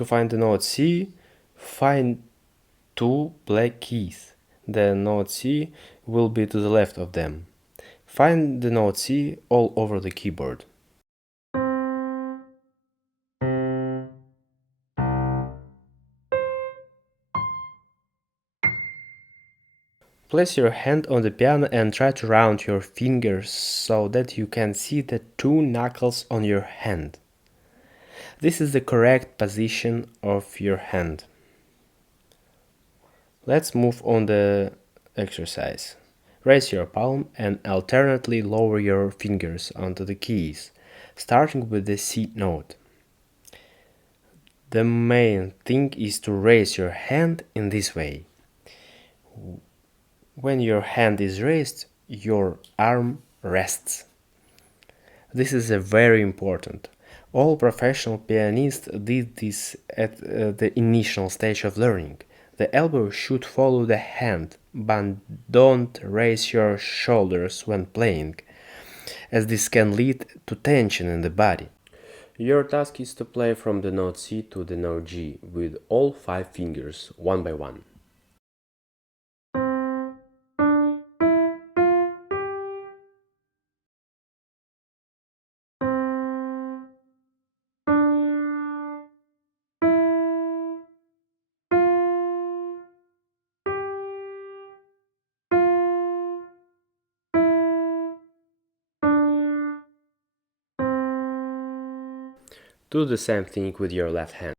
To find the note C, find two black keys. The note C will be to the left of them. Find the note C all over the keyboard. Place your hand on the piano and try to round your fingers so that you can see the two knuckles on your hand. This is the correct position of your hand. Let's move on the exercise. Raise your palm and alternately lower your fingers onto the keys, starting with the C note. The main thing is to raise your hand in this way. When your hand is raised, your arm rests. This is very important. All professional pianists did this at the initial stage of learning. The elbow should follow the hand, but don't raise your shoulders when playing, as this can lead to tension in the body. Your task is to play from the note C to the note G with all 5 fingers, one by one. Do the same thing with your left hand.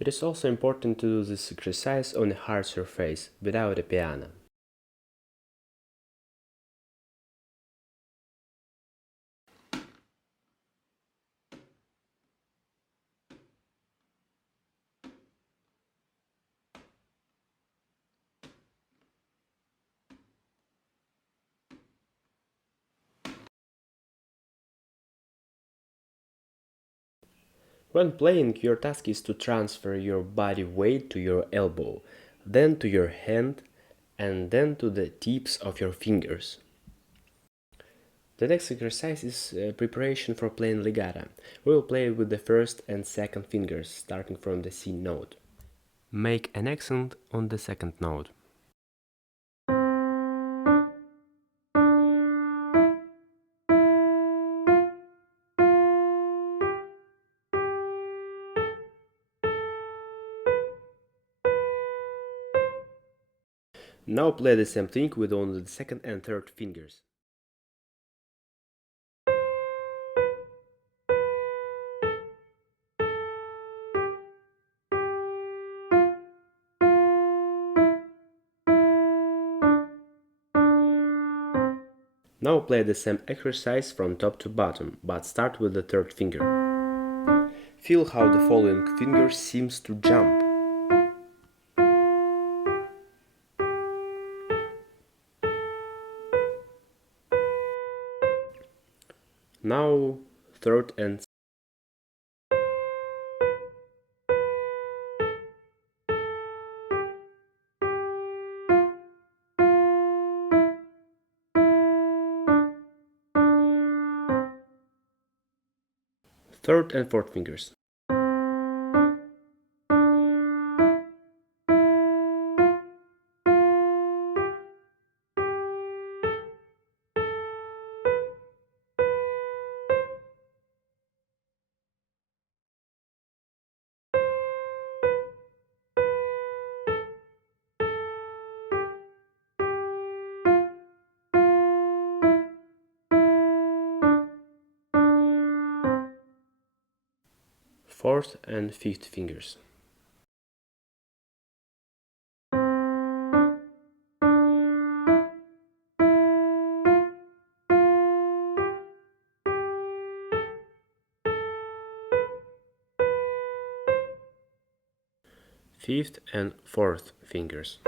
It is also important to do this exercise on a hard surface, without a piano. When playing, your task is to transfer your body weight to your elbow, then to your hand, and then to the tips of your fingers. The next exercise is preparation for playing legato. We will play with the first and second fingers, starting from the C note. Make an accent on the second note. Now play the same thing with only the second and third fingers. Now play the same exercise from top to bottom, but start with the third finger. Feel how the following finger seems to jump. Now third and fourth fingers. Fourth and fifth fingers. Fifth and fourth fingers.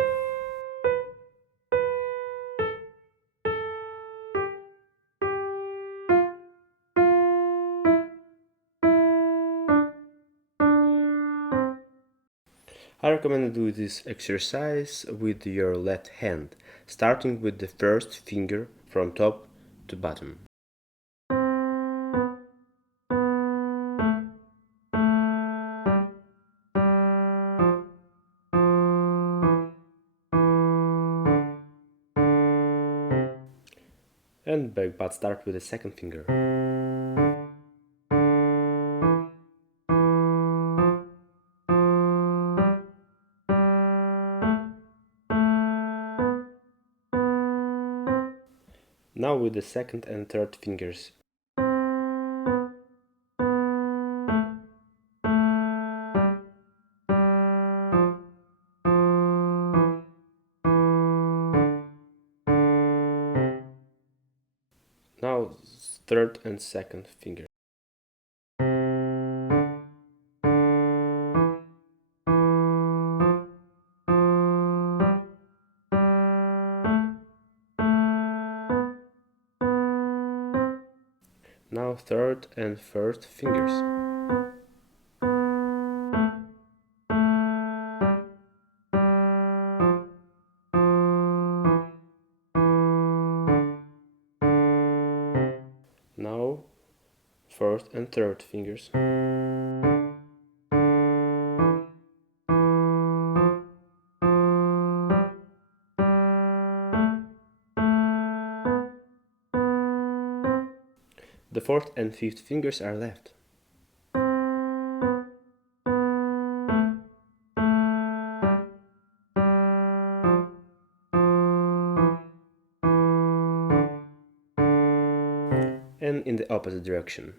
I recommend do this exercise with your left hand, starting with the first finger from top to bottom. And back, but start with the second finger. Now with the second and third fingers. Now third and second finger. Now third and fourth fingers. Now fourth and third fingers. The fourth and fifth fingers are left. And in the opposite direction.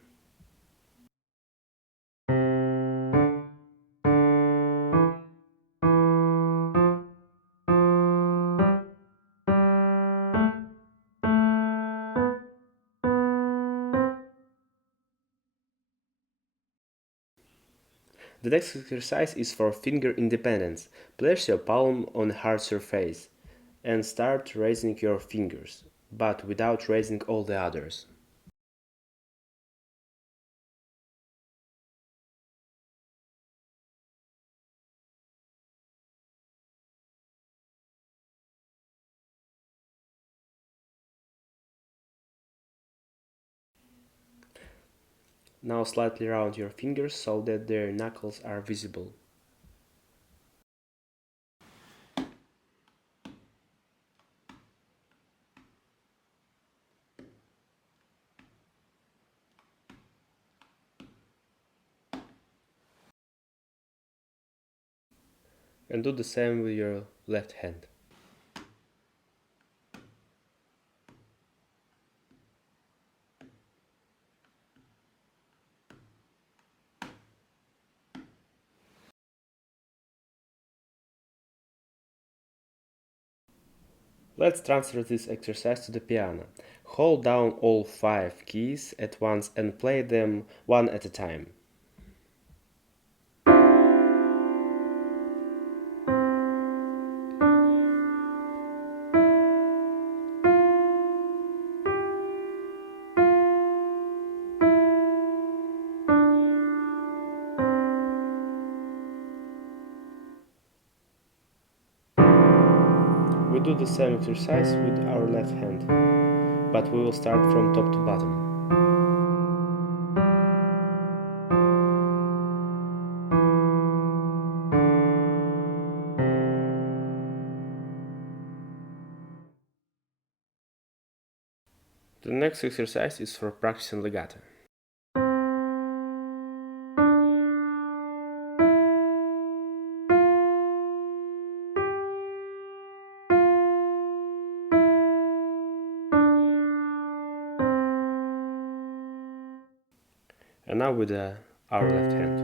The next exercise is for finger independence. Place your palm on a hard surface and start raising your fingers, but without raising all the others. Now slightly round your fingers so that their knuckles are visible. And do the same with your left hand. Let's transfer this exercise to the piano. Hold down all 5 keys at once and play them one at a time. We do the same exercise with our left hand, but we will start from top to bottom. The next exercise is for practicing legato. And now with our left hand.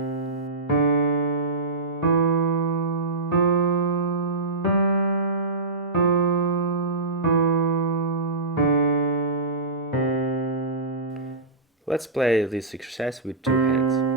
Let's play this exercise with 2 hands.